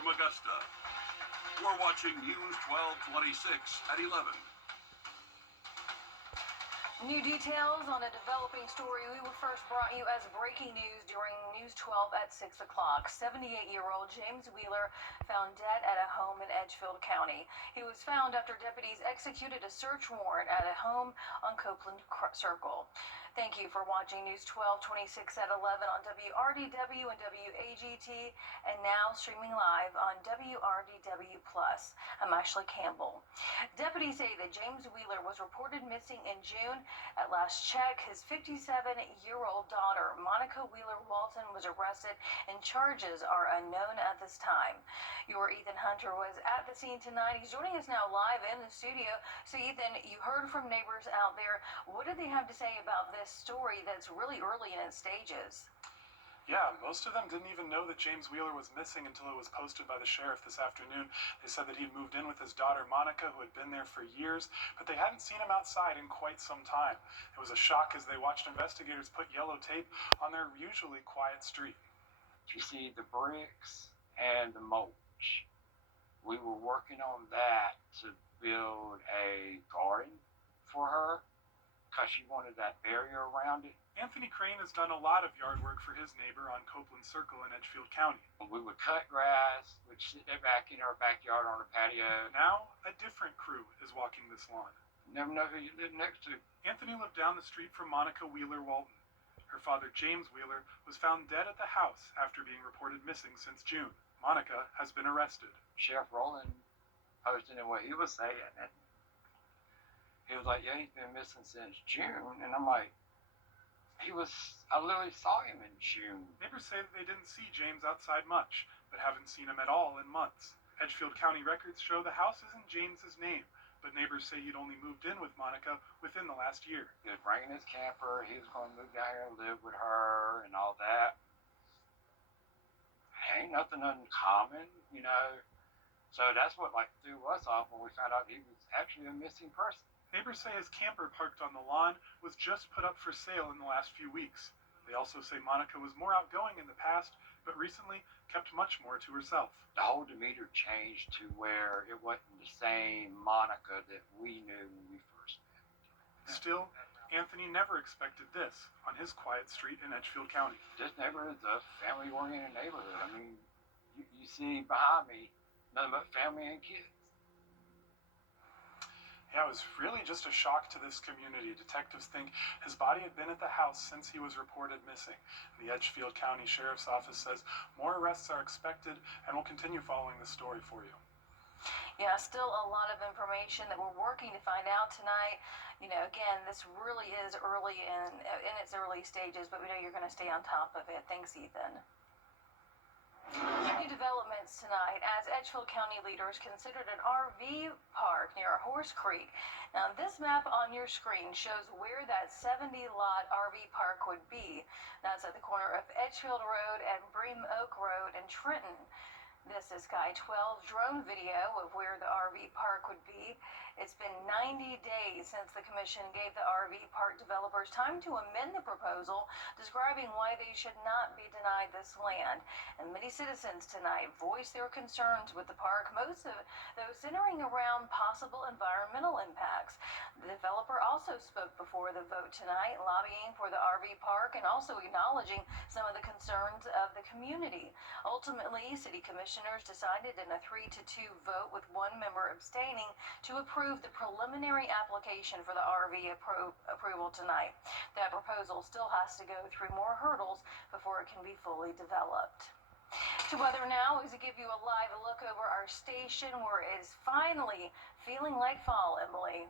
from Augusta. We're watching News 1226 at 11. New details on a developing story we were first brought you as breaking news during News 12 at 6 o'clock. 78-year-old James Wheeler found dead at a home in Edgefield County. He was found after deputies executed a search warrant at a home on Copeland Circle. Thank you for watching News 1226 at 11 on WRDW and WAGT, and now streaming live on WRDW+. I'm Ashley Campbell. Deputies say that James Wheeler was reported missing in June. At last check, his 57-year-old daughter, Monica Wheeler Walton, was arrested, and charges are unknown at this time. Your Ethan Hunter was at the scene tonight. He's joining us now live in the studio. So, Ethan, you heard from neighbors out there. What did they have to say about this story that's really early in its stages? Yeah, most of them didn't even know that James Wheeler was missing until it was posted by the sheriff this afternoon. They said that he'd moved in with his daughter Monica, who had been there for years, but they hadn't seen him outside in quite some time. It was a shock as they watched investigators put yellow tape on their usually quiet street. You see the bricks and the mulch. We were working on that to build a garden for her because she wanted that barrier around it. Anthony Crane has done a lot of yard work for his neighbor on Copeland Circle in Edgefield County. We would cut grass, we'd sit there back in our backyard on a patio. Now, a different crew is walking this lawn. You never know who you live next to. Anthony lived down the street from Monica Wheeler Walton. Her father, James Wheeler, was found dead at the house after being reported missing since June. Monica has been arrested. Sheriff Rowland posted in what he was saying, and he was like, yeah, he's been missing since June. And I'm like, I literally saw him in June. Neighbors say that they didn't see James outside much, but haven't seen him at all in months. Edgefield County records show the house is in James's name, but neighbors say he'd only moved in with Monica within the last year. He was bringing his camper, he was going to move down here and live with her and all that. Ain't nothing uncommon, you know. So that's what threw us off when we found out he was actually a missing person. Neighbors say his camper parked on the lawn was just put up for sale in the last few weeks. They also say Monica was more outgoing in the past, but recently kept much more to herself. The whole demeanor changed to where it wasn't the same Monica that we knew when we first met. Still, Anthony never expected this on his quiet street in Edgefield County. This neighborhood is a family-oriented neighborhood. I mean, you see behind me, nothing but family and kids. Yeah, it was really just a shock to this community. Detectives think his body had been at the house since he was reported missing. The Edgefield County Sheriff's Office says more arrests are expected and will continue following the story for you. Yeah, still a lot of information that we're working to find out tonight. You know, again, this really is early in its early stages, but we know you're going to stay on top of it. Thanks, Ethan. New developments tonight as Edgefield County leaders considered an RV park near Horse Creek. Now, this map on your screen shows where that 70-lot RV park would be. That's at the corner of Edgefield Road and Bream Oak Road in Trenton. This is Sky 12's drone video of where the RV park would be. It's been 90 days since the commission gave the RV park developers time to amend the proposal, describing why they should not be denied this land. And many citizens tonight voiced their concerns with the park, most of those centering around possible environmental impacts. The developer also spoke before the vote tonight, lobbying for the RV park and also acknowledging some of the concerns of the community. Ultimately, city commissioners decided in a 3-2 vote, with one member abstaining, to approve the preliminary application for the RV approval tonight. That proposal still has to go through more hurdles before it can be fully developed. To weather now is to give you a live look over our station where it is finally feeling like fall, Emily.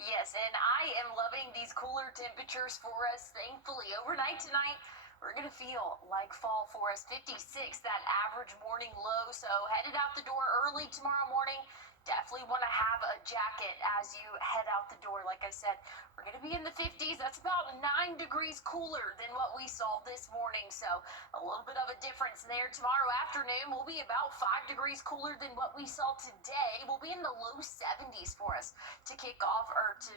Yes, and I am loving these cooler temperatures for us. Thankfully, overnight tonight, we're going to feel like fall for us. 56, that average morning low. So headed out the door early tomorrow morning. definitely want to have a jacket as you head out the door. Like I said, we're going to be in the 50s. That's about 9 degrees cooler than what we saw this morning. So a little bit of a difference there. Tomorrow afternoon will be about 5 degrees cooler than what we saw today. We'll be in the low 70s for us to kick off or to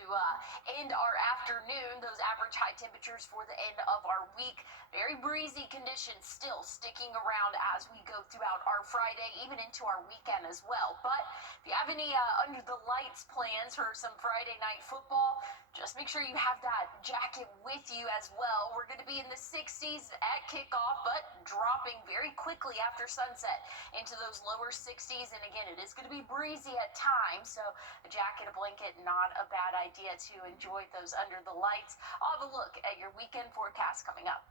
end our afternoon. Those average high temperatures for the end of our week. Very breezy conditions still sticking around as we go throughout our Friday, even into our weekend as well. But if you have any under the lights plans for some Friday night football, just make sure you have that jacket with you as well. We're going to be in the 60s at kickoff, but dropping very quickly after sunset into those lower 60s. And again, it is going to be breezy at times, so a jacket, a blanket, not a bad idea to enjoy those under the lights. I'll have a look at your weekend forecast coming up.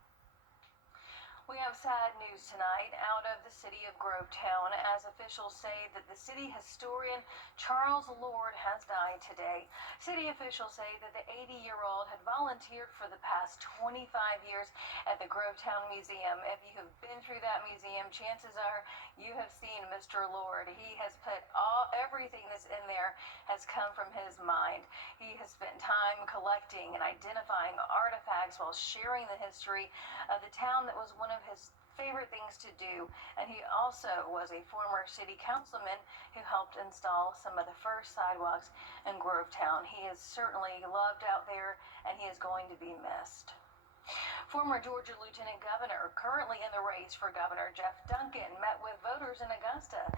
We have sad news tonight out of the city of Grovetown as officials say that the city historian Charles Lord has died today. City officials say that the 80-year-old had volunteered for the past 25 years at the Grovetown Museum. If you have been through that museum, chances are you have seen Mr. Lord. He has put everything that's in there has come from his mind. He has spent time collecting and identifying artifacts while sharing the history of the town that was one of his favorite things to do, and he also was a former city councilman who helped install some of the first sidewalks in Grovetown. He is certainly loved out there, and he is going to be missed. Former Georgia Lieutenant Governor, currently in the race for Governor Jeff Duncan, met with voters in Augusta.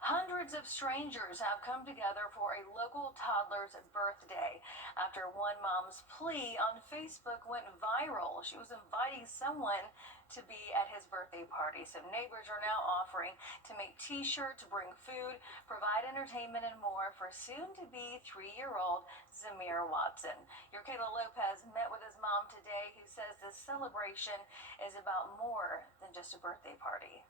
Hundreds of strangers have come together for a local toddler's birthday after one mom's plea on Facebook went viral. She was inviting someone to be at his birthday party. So neighbors are now offering to make t-shirts, bring food, provide entertainment, and more for soon-to-be 3-year-old Zamir Watson. Your Kayla Lopez met with his mom today, who says this celebration is about more than just a birthday party.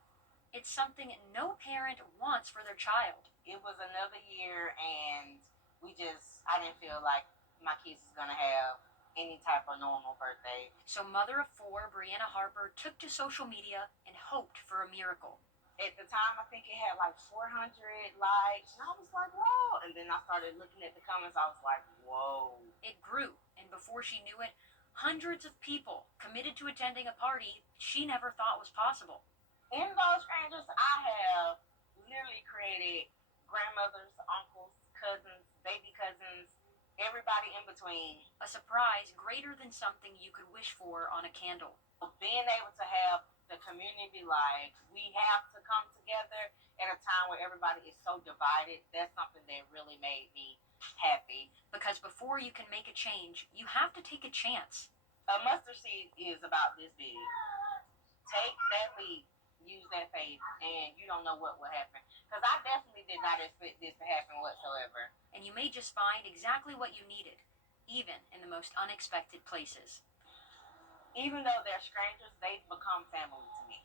It's something no parent wants for their child. It was another year, and I didn't feel like my kids was gonna have any type of normal birthday. So mother of 4, Brianna Harper, took to social media and hoped for a miracle. At the time, I think it had like 400 likes, and I was like, whoa. And then I started looking at the comments, I was like, whoa. It grew, and before she knew it, hundreds of people committed to attending a party she never thought was possible. In those strangers, I have literally created grandmothers, uncles, cousins, baby cousins, everybody in between. A surprise greater than something you could wish for on a candle. Being able to have the community like we have to come together at a time where everybody is so divided, that's something that really made me happy. Because before you can make a change, you have to take a chance. A mustard seed is about this big. Take that leap. Use that faith, and you don't know what will happen. Because I definitely did not expect this to happen whatsoever. And you may just find exactly what you needed, even in the most unexpected places. Even though they're strangers, they've become family to me.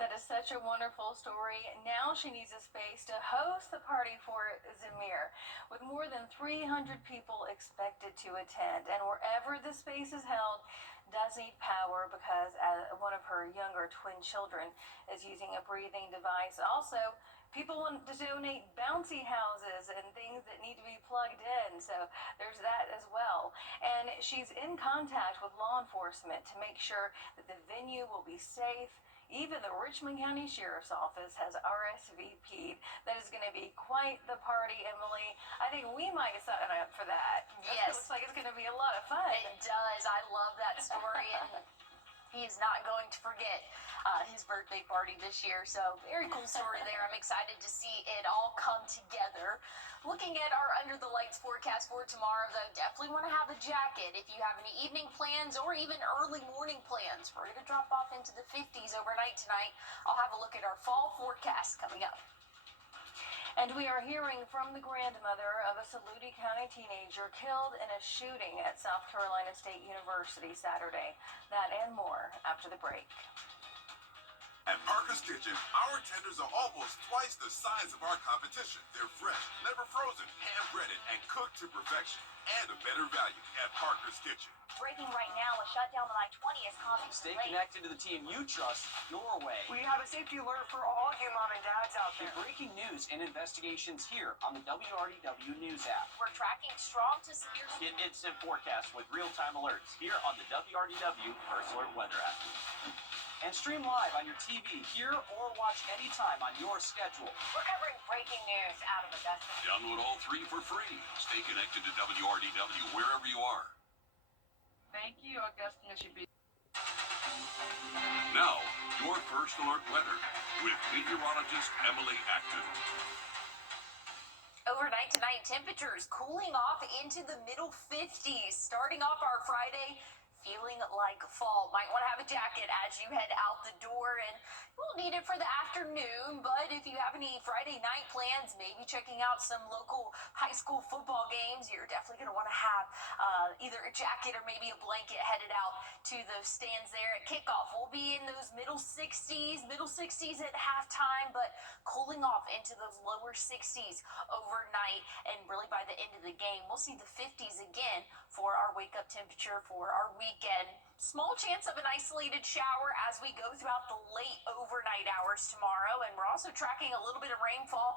That is such a wonderful story. Now she needs a space to host the party for Zamir, with more than 300 people expected to attend. And wherever the space is held, does need power because one of her younger twin children is using a breathing device. Also, people want to donate bouncy houses and things that need to be plugged in, so there's that as well. And she's in contact with law enforcement to make sure that the venue will be safe. Even the Richmond County Sheriff's Office has RSVP'd. That is going to be quite the party, Emily. I think we might sign up for that. Yes. It looks like it's going to be a lot of fun. It does. I love that story, and he is not going to forget his birthday party this year. So very cool story there. I'm excited to see it all come together. Looking at our under the lights forecast for tomorrow, though, definitely want to have a jacket if you have any evening plans or even early morning plans. We're going to drop off into the 50s overnight tonight. I'll have a look at our fall forecast coming up. And we are hearing from the grandmother of a Saluda County teenager killed in a shooting at South Carolina State University Saturday. That and more after the break. At Parker's Kitchen, our tenders are almost twice the size of our competition. They're fresh, never frozen, hand-breaded, and cooked to perfection. And a better value at Parker's Kitchen. Breaking right now, a shutdown on I-20 is causing Stay delays. connected to the team you trust, Norway. We have a safety alert for all you mom and dads out there. Get breaking news and investigations here on the WRDW News app. We're tracking strong to severe. Get instant forecasts with real-time alerts here on the WRDW First Alert Weather app. And stream live on your TV, here or watch anytime on your schedule. We're covering breaking news out of Augusta. Download all 3 for free. Stay connected to WRDW wherever you are. Thank you, Augusta, Mississippi. Now, your First Alert weather with meteorologist Emily Acton. Overnight tonight, temperatures cooling off into the middle 50s. Starting off our Friday, feeling like fall. Might want to have a jacket as you head out the door, and you won't need it for the afternoon, but if you have any Friday night plans, maybe checking out some local high school football games, you're definitely going to want to have either a jacket or maybe a blanket headed out to those stands there at kickoff. We'll be in those middle 60s at halftime, but cooling off into those lower 60s overnight, and really by the end of the game, we'll see the 50s again for our wake-up temperature for our weekend. Small chance of an isolated shower as we go throughout the late overnight hours tomorrow, and we're also tracking a little bit of rainfall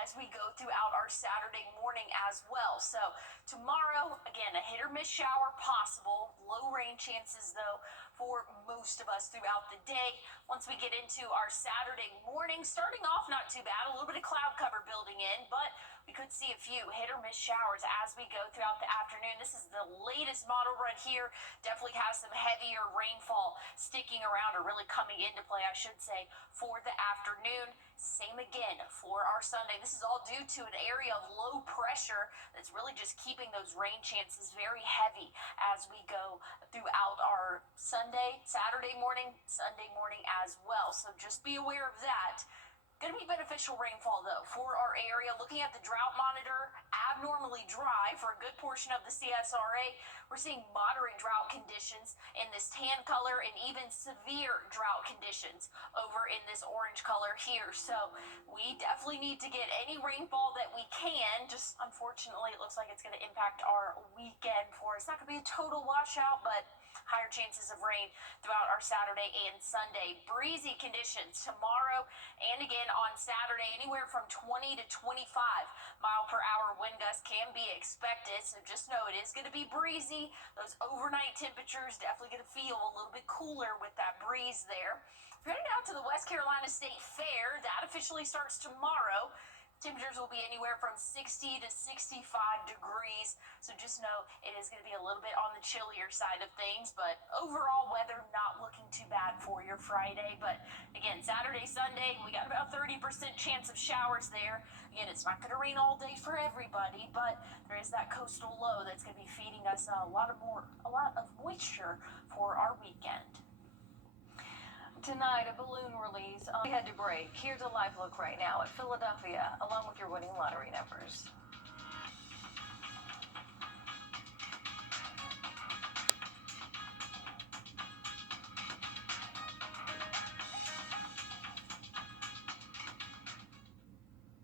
as we go throughout our Saturday morning as well. So tomorrow, again, a hit or miss shower possible. Low rain chances, though, for most of us throughout the day. Once we get into our Saturday morning, starting off not too bad, a little bit of cloud cover building in, but we could see a few hit or miss showers as we go throughout the afternoon. This is the latest model run here. Definitely has some heavier rainfall sticking around, or really coming into play, I should say, for the afternoon. Same again for our Sunday. This is all due to an area of low pressure that's really just keeping those rain chances very heavy as we go throughout our Saturday morning, Sunday morning as well. So just be aware of that. Going to be beneficial rainfall, though, for our area. Looking at the drought monitor, abnormally dry for a good portion of the CSRA. We're seeing moderate drought conditions in this tan color, and even severe drought conditions over in this orange color here. So we definitely need to get any rainfall that we can. Just unfortunately, it looks like it's going to impact our weekend for us. It's not going to be a total washout, but higher chances of rain throughout our Saturday and Sunday. Breezy conditions tomorrow and again on Saturday, anywhere from 20 to 25 mile per hour wind gusts can be expected. So just know it is going to be breezy. Those overnight temperatures definitely going to feel a little bit cooler with that breeze there. If you're heading out to the West Carolina State Fair, that officially starts tomorrow. Temperatures will be anywhere from 60 to 65 degrees, so just know it is going to be a little bit on the chillier side of things, but overall weather not looking too bad for your Friday. But again, Saturday, Sunday, we got about 30% chance of showers there. Again, it's not going to rain all day for everybody, but there is that coastal low that's going to be feeding us a lot of moisture for our weekend. Tonight, a balloon release. We had to break. Here's a live look right now at Philadelphia, along with your winning lottery numbers.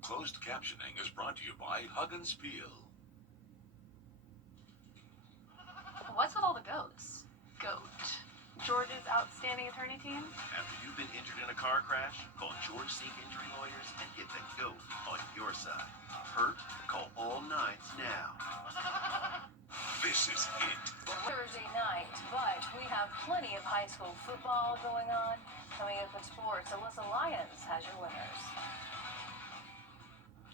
Closed captioning is brought to you by Hug and Spiel. What's with all the goats? Goat. George's outstanding attorney team? After you've been injured in a car crash, call George Sink Injury Lawyers and get the GOAT on your side. Hurt? Call All Nights now. This is it. Thursday night, but we have plenty of high school football going on. Coming up in sports, Alyssa Lyons has your winners.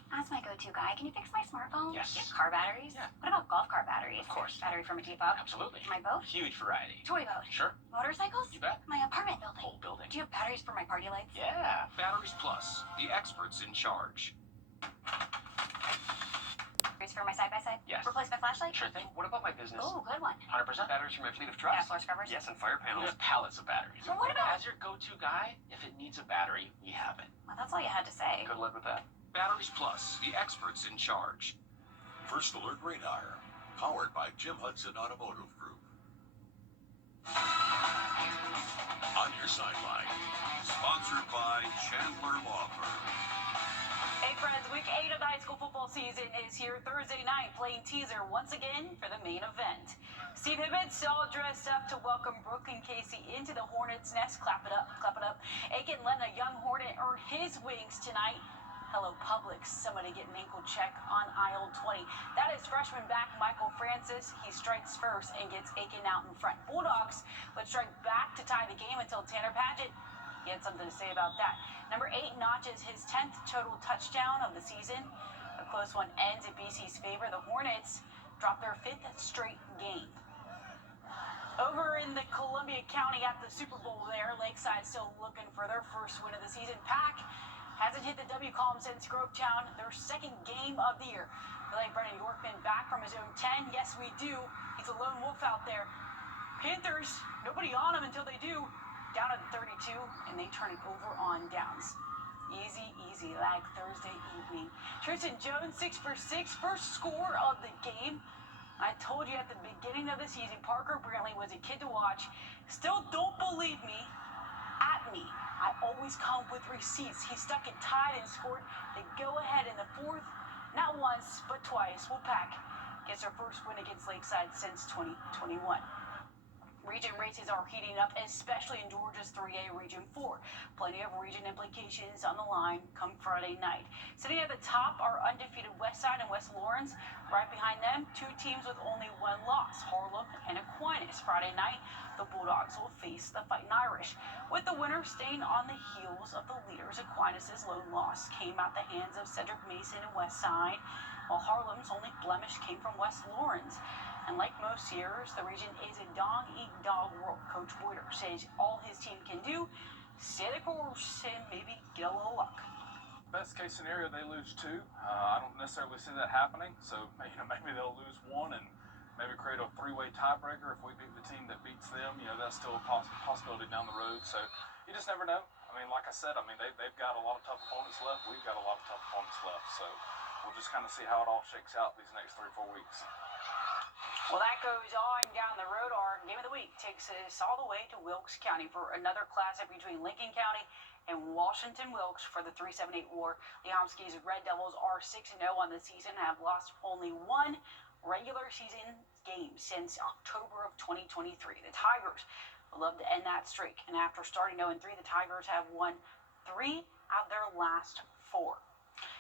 That's my go-to guy. Can you fix my smartphone? Yes. You have car batteries? Yeah. What about golf car batteries? Of course. Battery from a depot? Absolutely. My boat? Huge variety. Toy boat? Sure. Motorcycles? You bet. My apartment building? Whole building. Do you have batteries for my party lights? Yeah. Batteries Plus, the experts in charge. Batteries for my side-by-side? Yes. Replace my flashlight? Sure thing. What about my business? Oh, good one. 100% batteries from my fleet of trucks. Yeah, floor scrubbers? Yes, and fire panels. We have pallets of batteries. Well, what about- As your go-to guy, if it needs a battery, we have it. Well, that's all you had to say. Good luck with that. Batteries Plus, the experts in charge. First Alert Radar, powered by Jim Hudson Automotive Group. On your your sideline. Sponsored by Chandler Law Firm. Hey friends, week 8 of the high school football season is here Thursday night, playing teaser once again for the main event. Steve Hibbett's all dressed up to welcome Brooke and Casey into the Hornets' nest. Clap it up, clap it up. Aiken letting a young Hornet earn his wings tonight. Hello, Publix. Somebody get an ankle check on aisle 20. That is freshman back Michael Francis. He strikes first and gets Aiken out in front. Bulldogs would strike back to tie the game until Tanner Padgett. He had something to say about that. Number 8 notches his 10th total touchdown of the season. A close one ends in BC's favor. The Hornets drop their 5th straight game. Over in the Columbia County at the Super Bowl there, Lakeside still looking for their first win of the season. Pack hasn't hit the W column since Grovetown, their second game of the year. We like Brennan Yorkman back from his own 10. Yes, we do. He's a lone wolf out there. Panthers, nobody on him until they do. Down at 32, and they turn it over on downs. Easy, like Thursday evening. Tristan Jones, 6 for 6, first score of the game. I told you at the beginning of the season, Parker Brantley was a kid to watch. Still don't believe me. At me. I always come with receipts. He stuck it tied and scored the go-ahead in the 4th. Not once, but twice. Wolfpack gets their first win against Lakeside since 2021. Region races are heating up, especially in Georgia's 3A Region 4. Plenty of region implications on the line come Friday night. Sitting at the top are undefeated Westside and West Lawrence. Right behind them, 2 teams with only 1 loss, Harlem and Aquinas. Friday night, the Bulldogs will face the Fighting Irish, with the winner staying on the heels of the leaders. Aquinas' lone loss came at the hands of Cedric Mason and Westside, while Harlem's only blemish came from West Lawrence. And like most years, the region is a dog-eat-dog world. Coach Boyer says all his team can do, stay the course, and maybe get a little luck. Best case scenario, they lose 2. I don't necessarily see that happening, so maybe they'll lose 1 and maybe create a 3-way tiebreaker. If we beat the team that beats them, that's still a possibility down the road. So you just never know. Like I said, they've got a lot of tough opponents left. We've got a lot of tough opponents left. So we'll just kind of see how it all shakes out these next 3 or 4 weeks. Well, that goes on down the road. Our game of the week takes us all the way to Wilkes County for another classic between Lincoln County and Washington Wilkes for the 378 war. Leomski's Red Devils are 6-0 on the season and have lost only 1 regular season game since October of 2023. The Tigers would love to end that streak, and after starting 0-3, the Tigers have won 3 out of their last 4.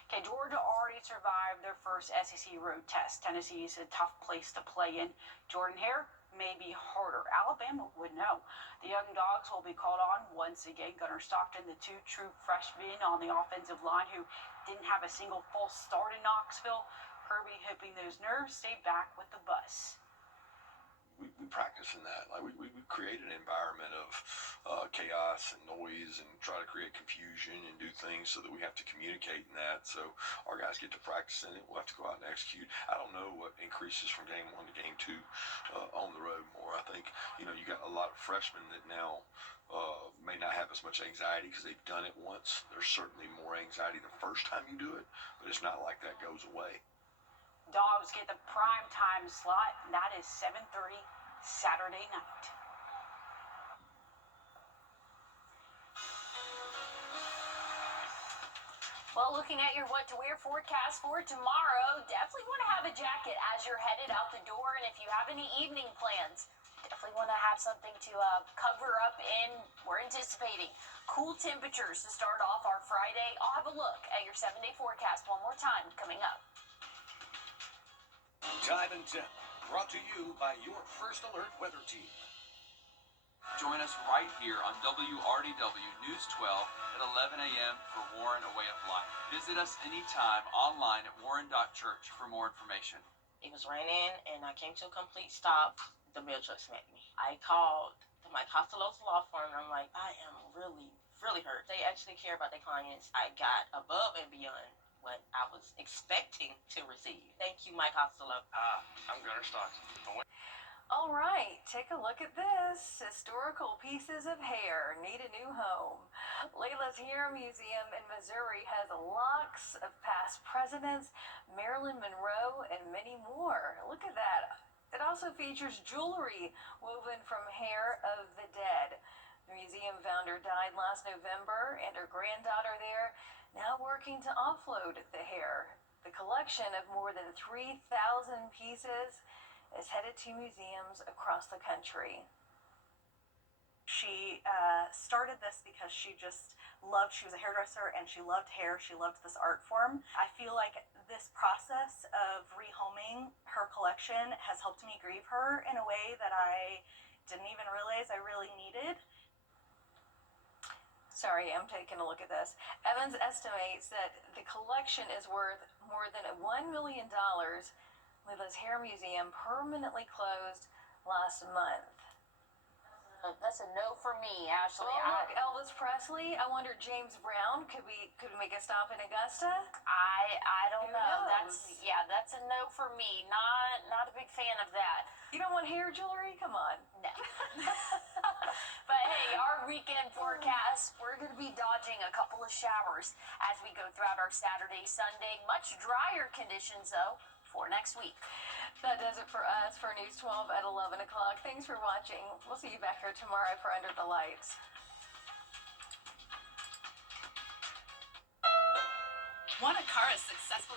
Okay, Georgia already survived their first SEC road test. Tennessee is a tough place to play in. Jordan Hare may be harder. Alabama would know. The Young Dogs will be called on once again. Gunnar Stockton, the 2 true freshmen on the offensive line who didn't have a single false start in Knoxville. Kirby hoping those nerves stay back with the bus. We practice in that. We create an environment of chaos and noise and try to create confusion and do things so that we have to communicate in that. So our guys get to practice in it. We'll have to go out and execute. I don't know what increases from game 1 to game 2 on the road more. I think, you got a lot of freshmen that now may not have as much anxiety because they've done it once. There's certainly more anxiety the first time you do it, but it's not like that goes away. Dogs get the prime time slot, and that is 7:30 Saturday night. Well, looking at your what to wear forecast for tomorrow, definitely want to have a jacket as you're headed out the door. And if you have any evening plans, definitely want to have something to cover up in. We're anticipating cool temperatures to start off our Friday. I'll have a look at your 7-day forecast one more time coming up. Time and Temp, brought to you by your First Alert weather team. Join us right here on WRDW News 12 at 11 a.m. for Warren A Way of Life. Visit us anytime online at warren.church for more information. It was raining, and I came to a complete stop. The mail truck smacked me. I called the Mike Costello's law firm, and I'm like, I am really, really hurt. They actually care about their clients. I got above and beyond what I was expecting to receive. Thank you, Mike Costello. I'm Gunnar Stockton. All right, take a look at this. Historical pieces of hair need a new home. Layla's Hair Museum in Missouri has locks of past presidents, Marilyn Monroe, and many more. Look at that. It also features jewelry woven from hair of the dead. The museum founder died last November, and her granddaughter there now working to offload the hair. The collection of more than 3,000 pieces is headed to museums across the country. She started this because she was a hairdresser and she loved hair. She loved this art form. I feel like this process of rehoming her collection has helped me grieve her in a way that I didn't even realize I really needed. Sorry, I'm taking a look at this. Evans estimates that the collection is worth more than $1 million. Lila's Hair Museum permanently closed last month. That's a no for me, Ashley. Oh, look, Elvis Presley. I wonder James Brown could make a stop in Augusta. I don't Who know. knows? That's a no for me. Not a big fan of that. You don't want hair jewelry? Come on. No. But hey, our weekend forecast, we're going to be dodging a couple of showers as we go throughout our Saturday, Sunday. Much drier conditions, though, for next week. That does it for us for News 12 at 11 o'clock. Thanks for watching. We'll see you back here tomorrow for Under the Lights. Want a car as successful